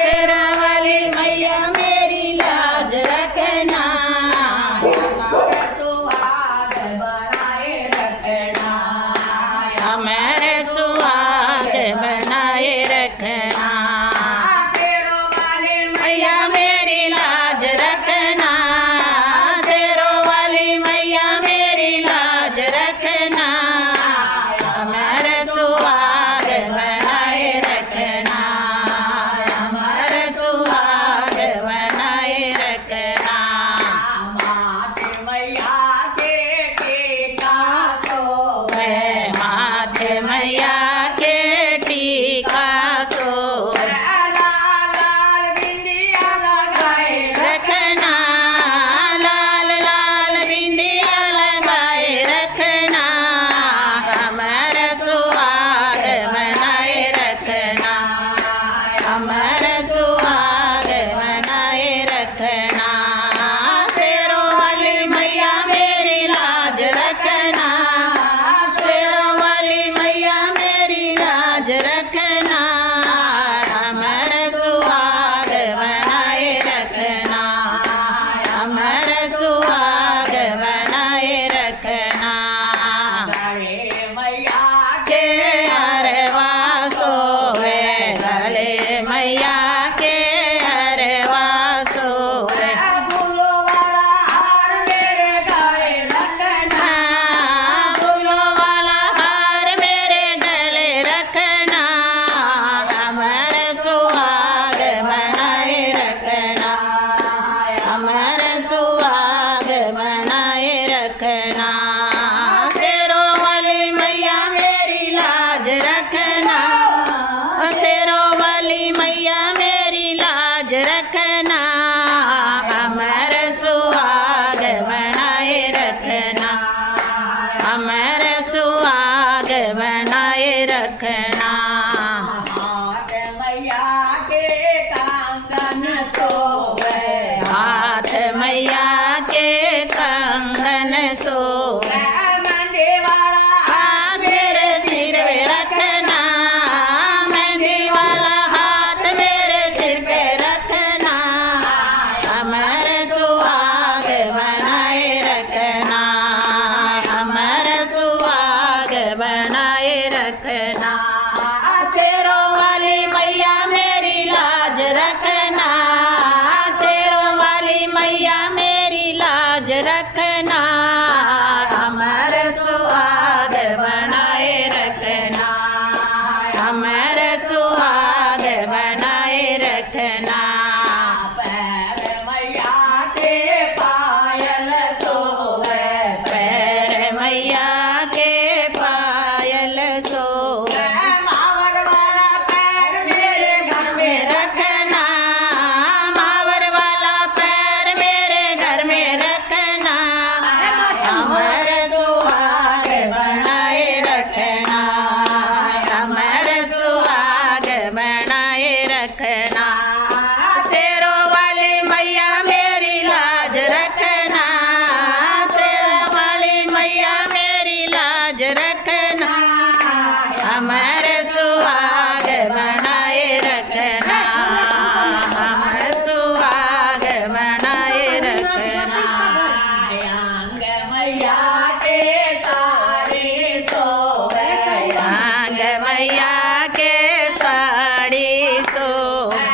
शेरा वाली मैया मेरी लाज रखना, सुहाग बनाए रखना, हमारे सुहाग बनाए रखना। शेरों वाली मैया मेरी लाज रखना, शेरों वाली मैया मेरी लाज रखना, हमारे सुहाग बनाए रखना, हमारे सुहाग बनाए रखना। माथे मैया के टीका सोवे, माथे मैया के टीका सोवे, लाल लाल बिंदिया लगाए रखना, लाल लाल बिंदिया लगाए रखना, हमारे सुहाग बनाए रखना, हमारे सुहाग बनाए रखना। शेरों वाली मैया मेरी लाज रखना, शेरों वाली मैया मेरी लाज रखना, हमारे सुहाग बनाए रखना, हमारे सुहाग बनाए रखना। गले मैया के हरवा सोवे, गले मैया के हरवा सोवे, फूलों वाला हार मेरे गले रखना, फूलों वाला हार मेरे गले रखना, हमारे सुहाग बनाए रखना, हमारे सुहाग बनाए रखना। शेरों वाली मैया मेरी लाज रखना, शेरों वाली मैया मेरी लाज रखना, हमारे सुहाग बनाए रखना, हमारे सुहाग बनाए रखना। हाथ मैया के कंगन सोवे, हाथ मैया के कंगन सोवे, मेहंदी वाला हाथ मेरे सिर पे रखना, मेहंदी वाला हाथ मेरे सिर पे रखना, हमारे सुहाग बनाए रखना, हमारे सुहाग बनाए रखना। शेरों वाली मैया मेरी लाज रखना, शेरों वाली मैया मेरी लाज रखना, हमारे सुहाग बनाए रखना, हमारे सुहाग बनाए रखना। पैर मैया के पायल सोवे, पैर मैया के पायल सोवे, मावर वाला पैर मेरे घर में रखना, मावर वाला पैर मेरे घर में रखना, हमारे सुहाग बनाए रखना, हमारे सुहाग बनाए रखना। शेरों वाली मैया मेरी लाज रखना, शेरों वाली मैया मेरी लाज रखना, हमारे सुहाग बनाए रखना, हमारे सुहाग बनाए रखना। अंग मैया के साड़ी सोवे, आंग मैया के साड़ी सोवे,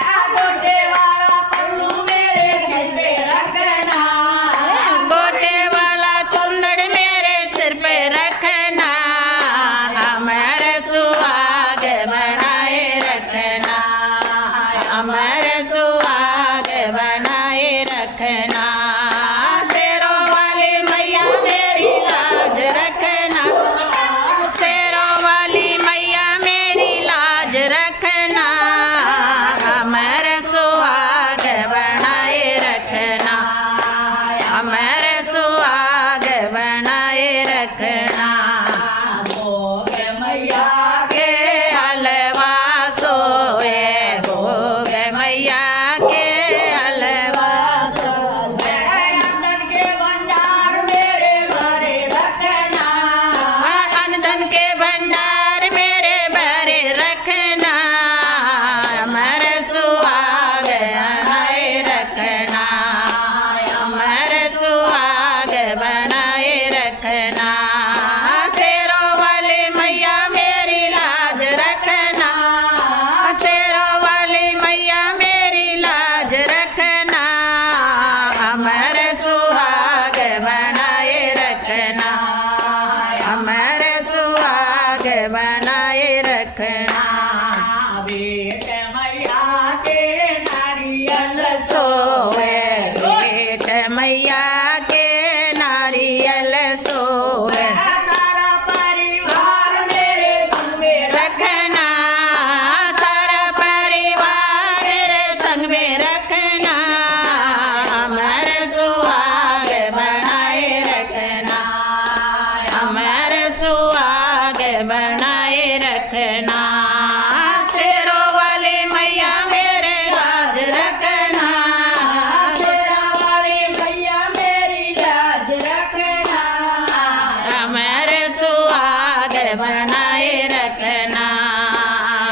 बनाए रखना,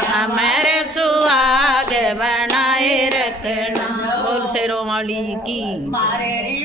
हमारे सुहाग बनाए रखना। बोल शेरों वाली की। मारे